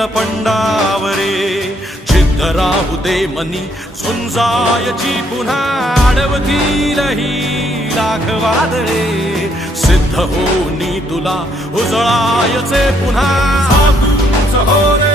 नीलपंडावरे जिद्द राहू दे मनी झुंजायची पुन्हा अडवतील ही लाख वादळे सिद्ध होनी तुला उजळायचे पुन्हा हो रे